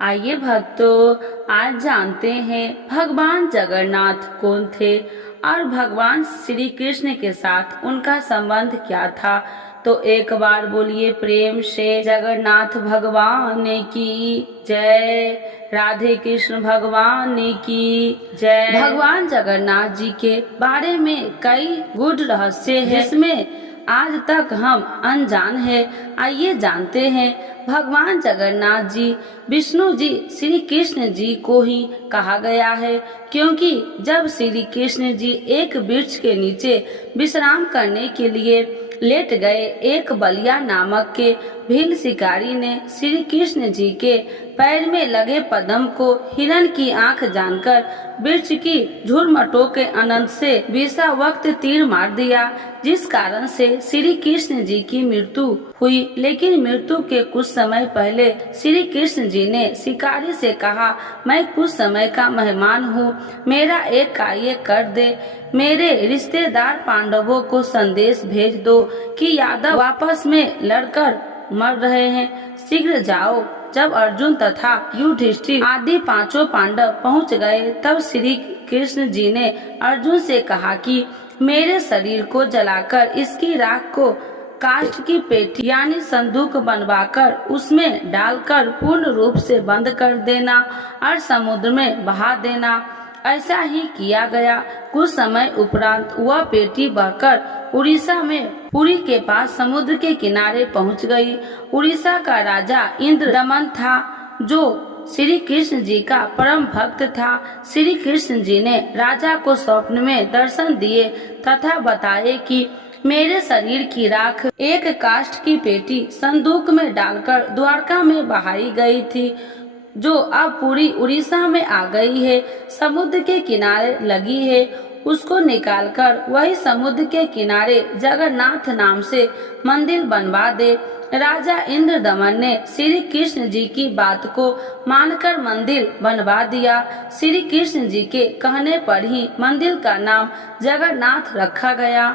आइए भक्तों, आज जानते हैं भगवान जगन्नाथ कौन थे और भगवान श्री कृष्ण के साथ उनका संबंध क्या था। तो एक बार बोलिए प्रेम से जगन्नाथ भगवान की जय, राधे कृष्ण भगवान की जय। भगवान जगन्नाथ जी के बारे में कई गूढ़ रहस्य है जिसमें आज तक हम अनजान है। आइए जानते हैं। भगवान जगन्नाथ जी विष्णु जी श्री कृष्ण जी को ही कहा गया है, क्योंकि जब श्री कृष्ण जी एक वृक्ष के नीचे विश्राम करने के लिए लेट गए, एक बलिया नामक के भील शिकारी ने श्री कृष्ण जी के पैर में लगे पद्म को हिरण की आंख जानकर वृक्ष की झुरमटों के अनंत से बीसा वक्त तीर मार दिया, जिस कारण से श्री कृष्ण जी की मृत्यु हुई। लेकिन मृत्यु के कुछ समय पहले श्री कृष्ण जी ने शिकारी से कहा, मैं कुछ समय का मेहमान हूँ, मेरा एक कार्य कर दे। मेरे रिश्तेदार पांडवों को संदेश भेज दो कि यादव आपस में लड़कर मर रहे हैं, शीघ्र जाओ। जब अर्जुन तथा युधिष्ठिर आदि पांचों पांडव पहुंच गए, तब श्री कृष्ण जी ने अर्जुन से कहा कि मेरे शरीर को जलाकर इसकी राख को काष्ठ की पेटी यानी संदूक बनवाकर उसमें डालकर पूर्ण रूप से बंद कर देना और समुद्र में बहा देना। ऐसा ही किया गया। कुछ समय उपरांत वह पेटी बहकर उड़ीसा में पुरी के पास समुद्र के किनारे पहुंच गई। उड़ीसा का राजा इंद्रदमन था, जो श्री कृष्ण जी का परम भक्त था। श्री कृष्ण जी ने राजा को स्वप्न में दर्शन दिए तथा बताए कि मेरे शरीर की राख एक काष्ठ की पेटी संदूक में डालकर द्वारका में बहाई गई थी, जो अब पूरी उड़ीसा में आ गई है, समुद्र के किनारे लगी है। उसको निकालकर वही समुद्र के किनारे जगन्नाथ नाम से मंदिर बनवा दे। राजा इंद्रदमन ने श्री कृष्ण जी की बात को मानकर मंदिर बनवा दिया। श्री कृष्ण जी के कहने पर ही मंदिर का नाम जगन्नाथ रखा गया।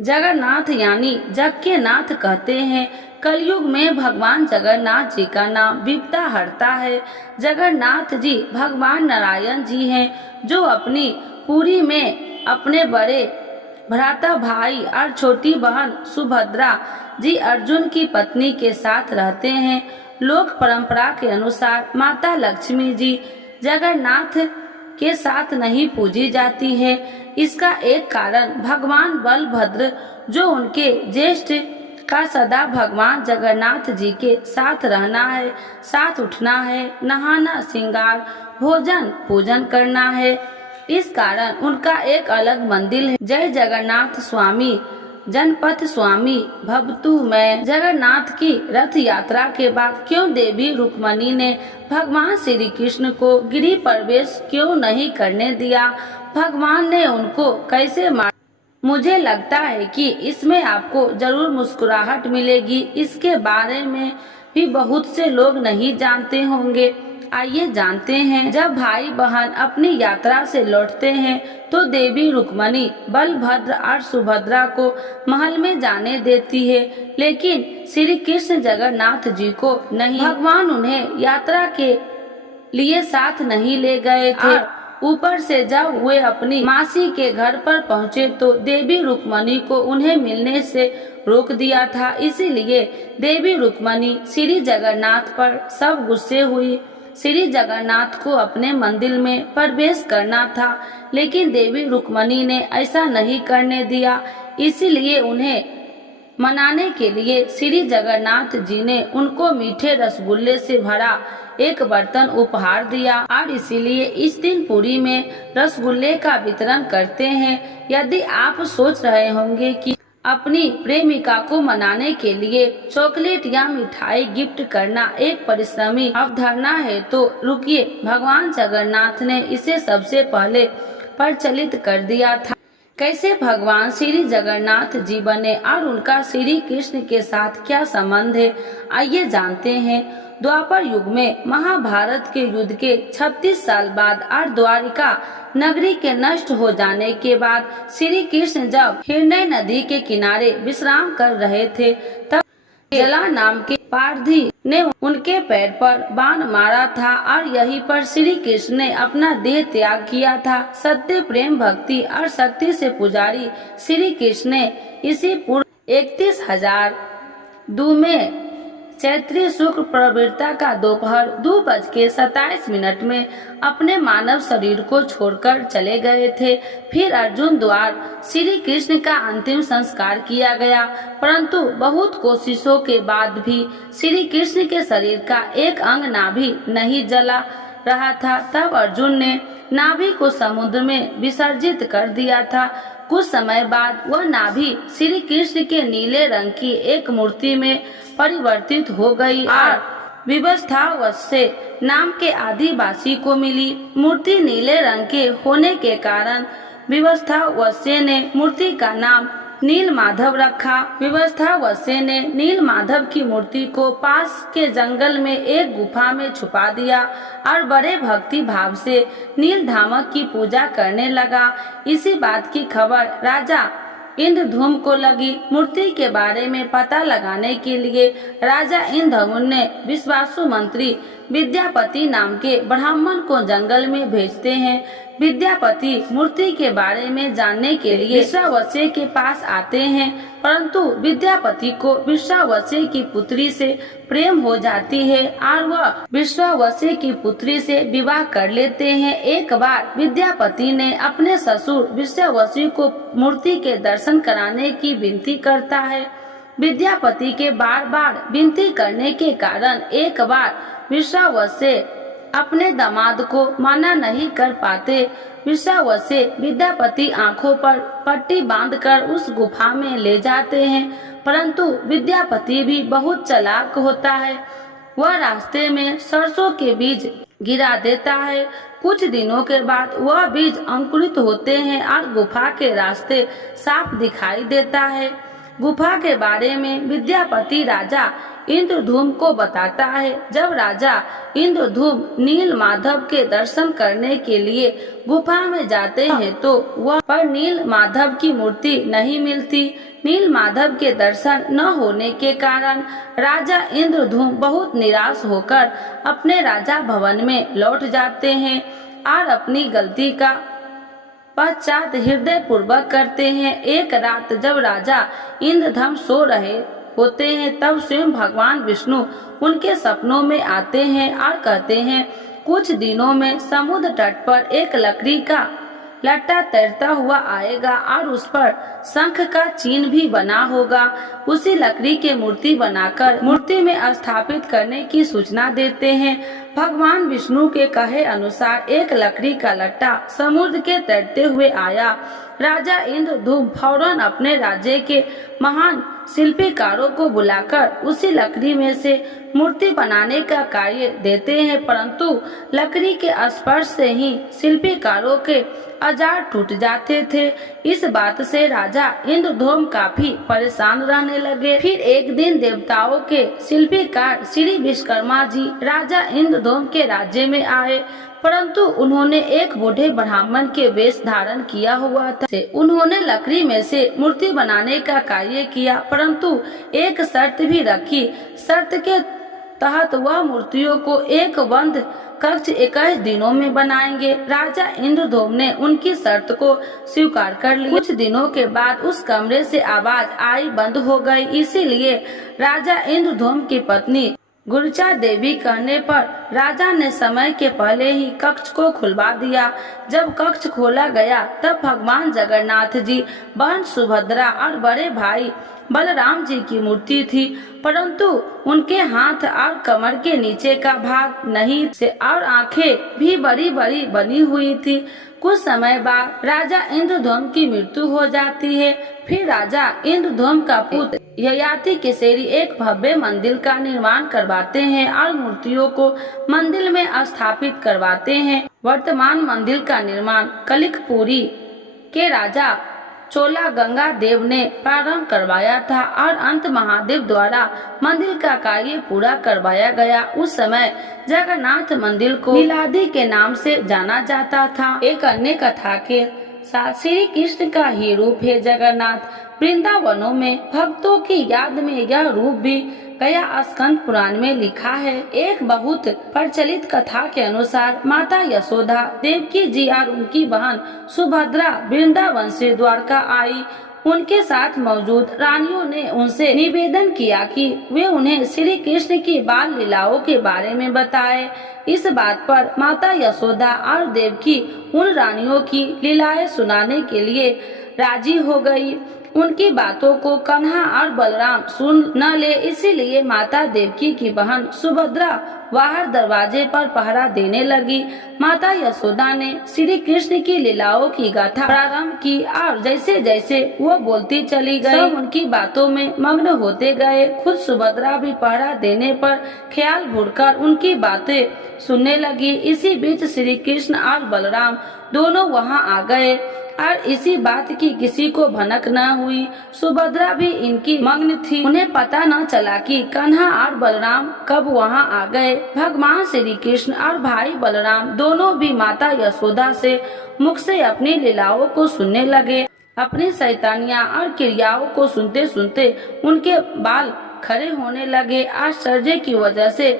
जगन्नाथ यानी जग के नाथ कहते हैं। कलयुग में भगवान जगन्नाथ जी का नाम विपदा हरता है। जगन्नाथ जी भगवान नारायण जी हैं, जो अपनी पुरी में अपने बड़े भ्राता भाई और छोटी बहन सुभद्रा जी अर्जुन की पत्नी के साथ रहते हैं। लोक परंपरा के अनुसार माता लक्ष्मी जी जगन्नाथ के साथ नहीं पूजी जाती है। इसका एक कारण भगवान बलभद्र, जो उनके ज्येष्ठ का सदा भगवान जगन्नाथ जी के साथ रहना है, साथ उठना है, नहाना, श्रृंगार, भोजन पूजन करना है। इस कारण उनका एक अलग मंदिर है। जय जगन्नाथ स्वामी जनपथ स्वामी भवतु में। जगन्नाथ की रथ यात्रा के बाद क्यों देवी रुक्मणी ने भगवान श्री कृष्ण को गिरि प्रवेश क्यों नहीं करने दिया? भगवान ने उनको कैसे मार? मुझे लगता है कि इसमें आपको जरूर मुस्कुराहट मिलेगी। इसके बारे में भी बहुत से लोग नहीं जानते होंगे। आइए जानते हैं। जब भाई बहन अपनी यात्रा से लौटते हैं, तो देवी रुक्मणी बलभद्र और सुभद्रा को महल में जाने देती है, लेकिन श्री कृष्ण जगन्नाथ जी को नहीं। भगवान उन्हें यात्रा के लिए साथ नहीं ले गए थे। ऊपर से जब वे अपनी मासी के घर पर पहुँचे, तो देवी रुक्मणी को उन्हें मिलने से रोक दिया था। इसीलिए देवी रुक्मणी श्री जगन्नाथ पर सब गुस्से हुई। श्री जगन्नाथ को अपने मंदिर में प्रवेश करना था, लेकिन देवी रुक्मणी ने ऐसा नहीं करने दिया। इसीलिए उन्हें मनाने के लिए श्री जगन्नाथ जी ने उनको मीठे रसगुल्ले से भरा एक बर्तन उपहार दिया, और इसीलिए इस दिन पुरी में रसगुल्ले का वितरण करते हैं। यदि आप सोच रहे होंगे कि अपनी प्रेमिका को मनाने के लिए चॉकलेट या मिठाई गिफ्ट करना एक परिश्रमी अवधारणा है, तो रुकिए, भगवान जगन्नाथ ने इसे सबसे पहले प्रचलित कर दिया था। कैसे भगवान श्री जगन्नाथ जी बने और उनका श्री कृष्ण के साथ क्या संबंध है, आइए जानते हैं। द्वापर युग में महाभारत के युद्ध के 36 साल बाद और द्वारिका नगरी के नष्ट हो जाने के बाद श्री कृष्ण जब हिरण्य नदी के किनारे विश्राम कर रहे थे, तब जला नाम के पारधी ने उनके पैर पर बाण मारा था और यहीं पर श्री कृष्ण ने अपना देह त्याग किया था। सत्य, प्रेम, भक्ति और शक्ति से पुजारी श्री कृष्ण ने इसी पूर्व 31,002 में चैत्री शुक्ल प्रवृत्ता का दोपहर 2:27 में अपने मानव शरीर को छोड़कर चले गए थे। फिर अर्जुन द्वारा श्री कृष्ण का अंतिम संस्कार किया गया, परंतु बहुत कोशिशों के बाद भी श्री कृष्ण के शरीर का एक अंग नाभि नहीं जला रहा था। तब अर्जुन ने नाभि को समुद्र में विसर्जित कर दिया था। कुछ समय बाद वह नाभि श्री कृष्ण के नीले रंग की एक मूर्ति में परिवर्तित हो गई और विवस्थावस्य नाम के आदिवासी को मिली। मूर्ति नीले रंग के होने के कारण विवस्थावस्य ने मूर्ति का नाम नील माधव रखा। विवस्थावस्य ने नील माधव की मूर्ति को पास के जंगल में एक गुफा में छुपा दिया और बड़े भक्ति भाव से नील धामक की पूजा करने लगा। इसी बात की खबर राजा इंद्रधूम को लगी। मूर्ति के बारे में पता लगाने के लिए राजा इंद्रधूम ने विश्वासु मंत्री विद्यापति नाम के ब्राह्मण को जंगल में भेजते हैं। विद्यापति मूर्ति के बारे में जानने के लिए विश्वावस्य के पास आते हैं, परंतु विद्यापति को विश्वावस्य की पुत्री से प्रेम हो जाती है और वह विश्वावस्य की पुत्री से विवाह कर लेते हैं। एक बार विद्यापति ने अपने ससुर विश्वावस्य को मूर्ति के दर्शन कराने की विनती करता है। विद्यापति के बार बार विनती करने के कारण एक बार विश्वावस्य अपने दामाद को मना नहीं कर पाते। विश्वावस्य विद्यापति आंखों पर पट्टी बांधकर उस गुफा में ले जाते हैं, परंतु विद्यापति भी बहुत चालाक होता है। वह रास्ते में सरसों के बीज गिरा देता है। कुछ दिनों के बाद वह बीज अंकुरित होते हैं और गुफा के रास्ते साफ दिखाई देता है। गुफा के बारे में विद्यापति राजा इंद्रधूम को बताता है। जब राजा इंद्रधूम नील माधव के दर्शन करने के लिए गुफा में जाते हैं तो वह पर नील माधव की मूर्ति नहीं मिलती। नील माधव के दर्शन न होने के कारण राजा इंद्रधूम बहुत निराश होकर अपने राजा भवन में लौट जाते हैं और अपनी गलती का पश्चात हृदय पूर्वक करते हैं। एक रात जब राजा इंद्रधूम सो रहे होते हैं तब स्वयं भगवान विष्णु उनके सपनों में आते हैं और कहते हैं, कुछ दिनों में समुद्र तट पर एक लकड़ी का लट्टा तैरता हुआ आएगा और उस पर शंख का चिन्ह भी बना होगा। उसी लकड़ी के मूर्ति बनाकर मूर्ति में स्थापित करने की सूचना देते हैं। भगवान विष्णु के कहे अनुसार एक लकड़ी का लट्टा समुद्र के तैरते हुए आया। राजा इंद्रधूम फौरन अपने राज्य के महान शिल्पकारों को बुलाकर उसी लकड़ी में से मूर्ति बनाने का कार्य देते हैं, परंतु लकड़ी के स्पर्श से ही शिल्पकारों के औजार टूट जाते थे। इस बात से राजा इंद्रधूम काफी परेशान रहने लगे। फिर एक दिन देवताओं के शिल्पकार श्री विश्वकर्मा जी राजा इंद्रधूम के राज्य में आए, परंतु उन्होंने एक बूढ़े ब्राह्मण के वेश धारण किया हुआ था। उन्होंने लकड़ी में से मूर्ति बनाने का कार्य किया, परंतु एक शर्त भी रखी। शर्त के तहत वह मूर्तियों को एक बंद कक्ष 21 दिनों में बनाएंगे। राजा इंद्रधूम ने उनकी शर्त को स्वीकार कर लिया। कुछ दिनों के बाद उस कमरे से आवाज आई बंद हो गई। इसीलिए राजा इंद्रधूम की पत्नी गुरचा देवी कहने पर राजा ने समय के पहले ही कक्ष को खुलवा दिया। जब कक्ष खोला गया तब भगवान जगन्नाथ जी, बहन सुभद्रा और बड़े भाई बलराम जी की मूर्ति थी, परंतु उनके हाथ और कमर के नीचे का भाग नहीं से और आंखें भी बड़ी बड़ी बनी हुई थी। कुछ समय बाद राजा इंद्रधूम की मृत्यु हो जाती है। फिर राजा इंद्रधूम का पुत्र ययाति केसरी एक भव्य मंदिर का निर्माण करवाते हैं और मूर्तियों को मंदिर में स्थापित करवाते हैं। वर्तमान मंदिर का निर्माण कलिकपुरी के राजा चोला गंगा देव ने प्रारंभ करवाया था और अंत महादेव द्वारा मंदिर का कार्य पूरा करवाया गया। उस समय जगन्नाथ मंदिर को नीलाद्रि के नाम से जाना जाता था। एक अन्य कथा के साथ श्री कृष्ण का ही रूप है जगन्नाथ। वृंदावनों में भक्तों की याद में यह रूप भी गया स्कंद पुराण में लिखा है। एक बहुत प्रचलित कथा के अनुसार माता यशोदा, देवकी जी और उनकी बहन सुभद्रा वृंदावन से द्वारका आई। उनके साथ मौजूद रानियों ने उनसे निवेदन किया कि वे उन्हें श्री कृष्ण की बाल लीलाओं के बारे में बताएं। इस बात पर माता यशोदा और देवकी उन रानियों की लीलाएं सुनाने के लिए राजी हो गई। उनकी बातों को कन्हा और बलराम सुन न ले, इसीलिए माता देवकी की बहन सुभद्रा बाहर दरवाजे पर पहरा देने लगी। माता यशोदा ने श्री कृष्ण की लीलाओं की गाथा प्रारंभ की और जैसे जैसे वो बोलती चली गई, सब उनकी बातों में मग्न होते गए। खुद सुभद्रा भी पहरा देने पर ख्याल भूलकर उनकी बातें सुनने लगी। इसी बीच श्री कृष्ण और बलराम दोनों वहाँ आ गए और इसी बात की किसी को भनक न हुई। सुभद्रा भी इनकी मग्न थी, उन्हें पता न चला कि कन्हा और बलराम कब वहाँ आ गए। भगवान श्री कृष्ण और भाई बलराम दोनों भी माता यशोदा से मुख से अपनी लीलाओं को सुनने लगे। अपनी शैतानियाँ और क्रियाओं को सुनते सुनते उनके बाल खड़े होने लगे। आश्चर्य की वजह से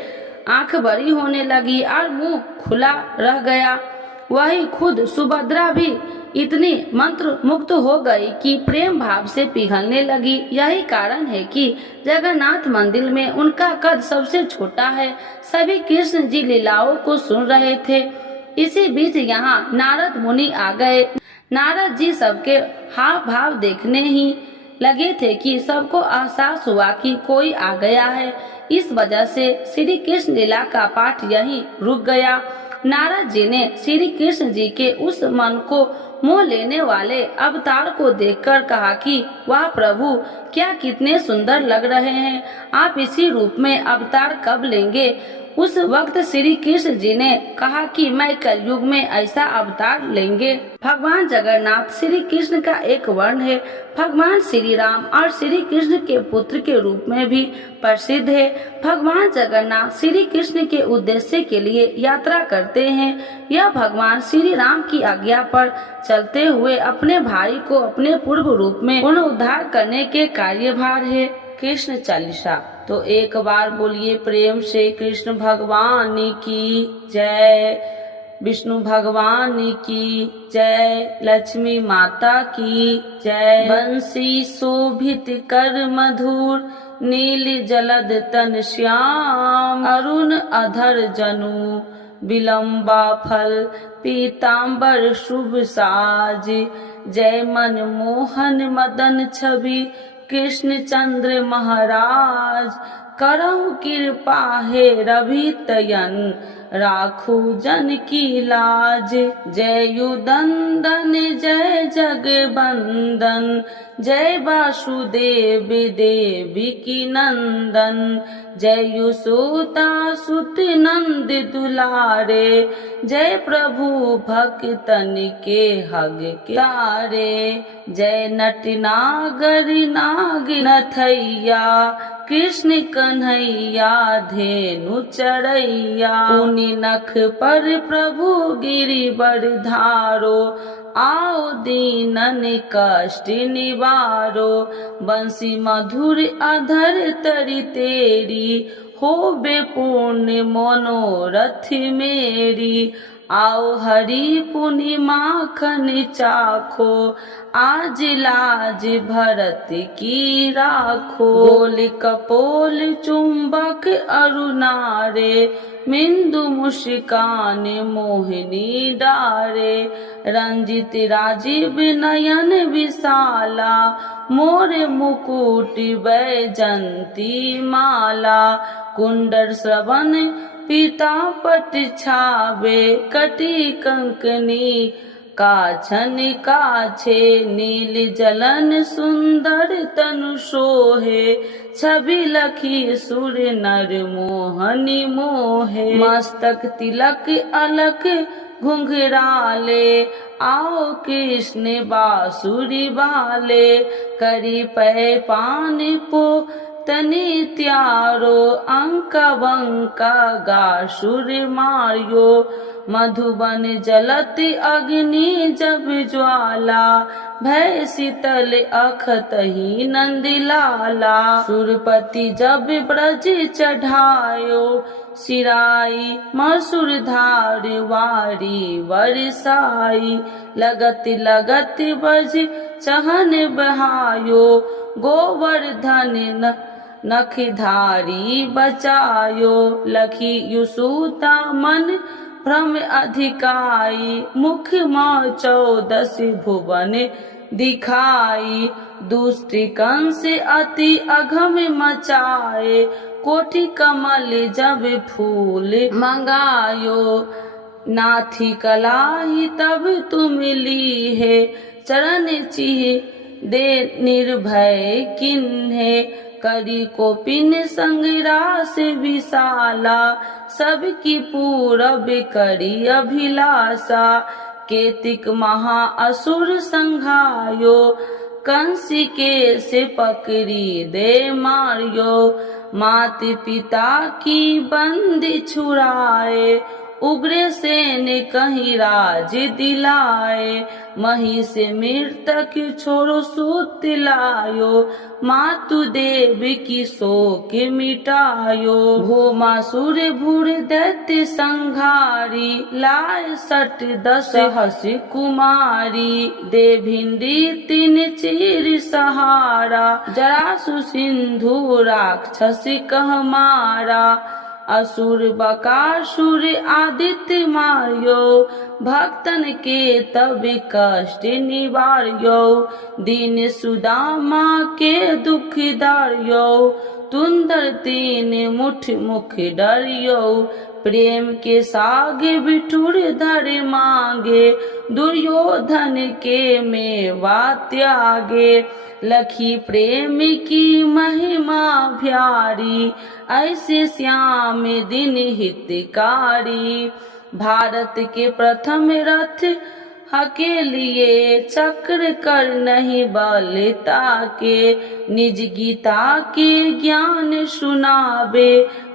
आंख बड़ी होने लगी और मुंह खुला रह गया। वही खुद सुभद्रा भी इतनी मंत्र मुक्त हो गई कि प्रेम भाव से पिघलने लगी। यही कारण है कि जगन्नाथ मंदिर में उनका कद सबसे छोटा है। सभी कृष्ण जी लीलाओं को सुन रहे थे। इसी बीच यहाँ नारद मुनि आ गए। नारद जी सबके हाव भाव देखने ही लगे थे कि सबको एहसास हुआ कि कोई आ गया है। इस वजह से श्री कृष्ण लीला का पाठ यहीं रुक गया। नारद जी ने श्री कृष्ण जी के उस मन को मोह लेने वाले अवतार को देखकर कहा कि वाह प्रभु, क्या कितने सुंदर लग रहे हैं। आप इसी रूप में अवतार कब लेंगे। उस वक्त श्री कृष्ण जी ने कहा कि मैं कलयुग में ऐसा अवतार लेंगे। भगवान जगन्नाथ श्री कृष्ण का एक वर्ण है। भगवान श्री राम और श्री कृष्ण के पुत्र के रूप में भी प्रसिद्ध है। भगवान जगन्नाथ श्री कृष्ण के उद्देश्य के लिए यात्रा करते हैं। यह भगवान श्री राम की आज्ञा पर चलते हुए अपने भाई को अपने पूर्व रूप में पुनरुद्धार करने के कार्यभार है। कृष्ण चालीसा। तो एक बार बोलिए प्रेम से कृष्ण भगवान की जय, विष्णु भगवान की जय, लक्ष्मी माता की जय। बंसी शोभित कर मधुर, नील जलद तन श्याम, अरुण अधर जनु, विलंबा फल पीताम्बर शुभ साज। जय मन मोहन मदन छवि, कृष्ण चंद्र महाराज। करहु कृपा हे रवि तयन, राखू जन की लाज। जय युदंदन जय जगबंदन, जय वासुदेव देवी की नंदन। जय युसुता सुत नंद दुलारे, जय प्रभु भक्तन के हग तारे। जय नट नागर नाग नथैया, कृष्ण कन्हैया धेनु चरैया। पुनि नख पर प्रभु गिरिवर धारो, आओ दीनन कष्ट निवारो। बंसी मधुर अधर तरि तेरी, होबे पूर्ण मनोरथ मेरी। आओ हरि पुनि माखन चाखो, आज लाज भरत की राखो। गोल कपोल चुंबक अरुणारे, मिंदु मुस्कान मोहिनी डारे। रंजित राजीव नयन विशाला, मोर मुकुट बैजंती माला। कुंडर श्रवण पीतापट छावे, कटी कंकनी काछन काछे। नील जलन सुंदर तनु सोहे, छवि लखी सुर नर मोहनी मोहे। मस्तक तिलक अलक घुंघराले, आओ कृष्ण बांसुरी वाले। करी पै पान पो तनि त्यारो अंक बंका गासुर मारियो। मधुबन जलत अग्नि जब ज्वाला भय शीतल अखतहि नंदलाला। सुरपति जब ब्रज चढ़ायो सिराई मसूर धार वारी बरसाई। लगत लगत बज चहन बहायो गोवर्धन नखधारी बचायो। लखी युसूता मन भ्रम अधिकाई मुख माँ 14 भुवन दिखाई। दूसरी कंस अति अघम मचाए कोटि कमल जब फूल मंगायो। नाथी कलाही तब तुम ली है चरण चिह दे निर्भय किन्हे। करी कोपिन संग रास विशाला सबकी पूरब करी अभिलाषा। केतिक महा असुर संघायो कंसी के से पकड़ी दे मारियो। मात पिता की बंदी छुड़ाए उग्र सेन कहीं राज दिलाए। मही से मृतक छोड़ो सूत लायो मातु देव की शोक मिटायो। भूमासुर भूर दैत्य संघारी लाय 10 हस कुमारी। दे भिंडी 3 चीर सहारा जरासु सिंधु राक्षस कह मारा। असुर बकासुर आदित्य मारियो भक्तन के तब कष्ट निवारियो। दीन सुदामा के दुख दारियो तुंदर 3 मुठ मुख डरियो। प्रेम के साग बिठुर धर मांगे दुर्योधन के मेवा त्यागे। लखी प्रेम की महिमा भ्यारी ऐसे श्याम दिन हितकारी। भारत के प्रथम रथ हके लिए चक्र कर नहीं बलता के। निज गीता के ज्ञान सुनावे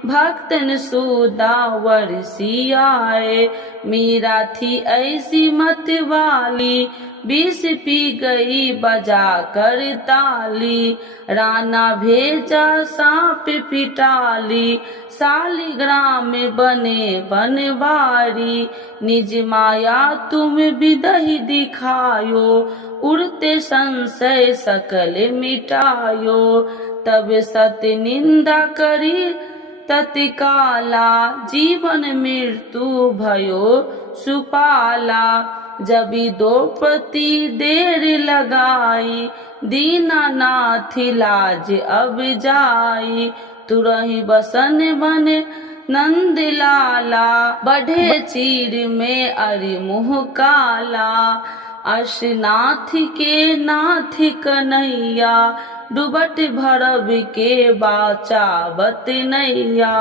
भक्तन सुदावर सियाए। मीरा थी ऐसी मत वाली 20 पी गई बजा कर ताली। राना भेजा सांप पिटाली शालिग्राम बने बनवारी। निज माया तुम विदहि दिखायो उड़ते संशय सकल मिटायो। तब सत्य निंदा करी तत्काला जीवन मृत्यु भयो सुपाला। जबी 2 प्रति देर लगाई दीनानाथ लाज अब जाई। तुरही बसन बन नंद लाला बढ़े चीर में अरि मुँह काला। अशनाथ के नाथ कन्हैया डूबट भरब के बाचावत नैया।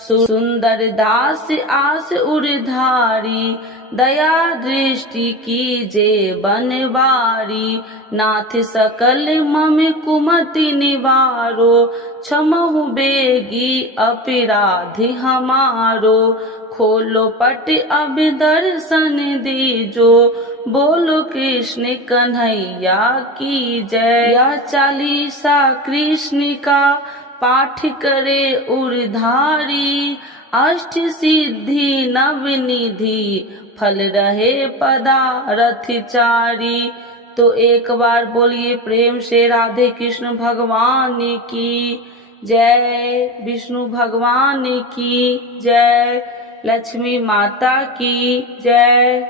सुंदर दास आस उर्धारी दया दृष्टि की जे बनवारी। नाथ सकल मम कुमति निवारो क्षमहु बेगी अपराधि हमारो। खोलो पट अब दर्शन दीजो बोलो कृष्ण कन्हैया की जय। यह 40 कृष्ण का पाठ करे उर्धारी। अष्ट सिद्धि नवनिधि फल रहे पदारथ चारी। तो एक बार बोलिए प्रेम से राधे कृष्ण भगवान की जय। विष्णु भगवान की जय। लक्ष्मी माता की जय।